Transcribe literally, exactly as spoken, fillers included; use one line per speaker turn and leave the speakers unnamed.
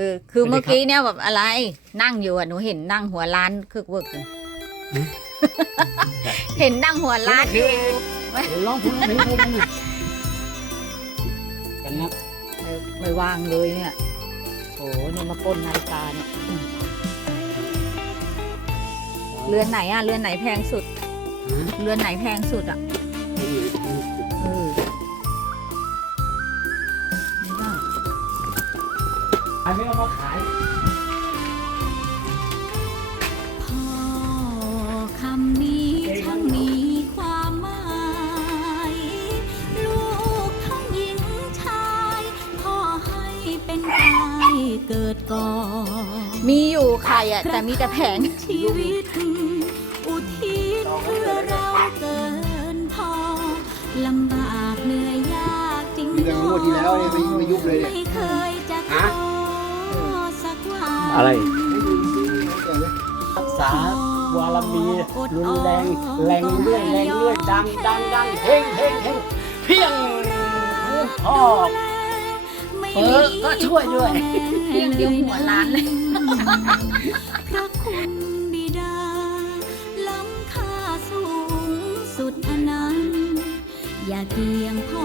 อคือเมื่อกี้เนี่ยแบบอะไรนั่งอยู่อ่ะหนูเห็นนั่งหัวร้านคึกเวิร์กอยู่เห็นนั่งหัวร้านอยู่
ร้องเพลงเพลงเพลงกันนะ
ไม่ไม่ว่างเลยเนี่ยโอ้เนี่ยมาปล้นนาฬิกาเนี่ยเรือนไหนอ่ะเรือนไหนแพงสุดเรือนไหนแพงสุดอ่ะเออนี่ว่า
ใครไม่เอามาขาย
พ่อคำนี้ช่างมีความหมายลูกทั้งหญิงชายพ่อให้เป็นกายเกิดก่อน
มีอยู่ไข่อ่ะแต่มีแต่แผง
ชีวิตอุทิศเพื่อเราเกินพอลำบากเหนื่อยยากจริง
มีแต่งวดที่แล้วเนี่ยไม่ไม่ยุบเลยเนี่ย
ไม่เคยจะขอสักวัน
อะไร
ไม่ดูดีไม่แต่เลย
รักษาบารมีรุนแรงแรงเรื่อยแรงเรื่อยดังดังดังเฮงเฮงเฮงเพียงพ่อ เออก็ช่วยด้วย
เพียงเดียวหัวล้านเลย
พระคุณบิดาล้ำค่าสูงสุดอนันต์อย่าเกี่ยงพ่อ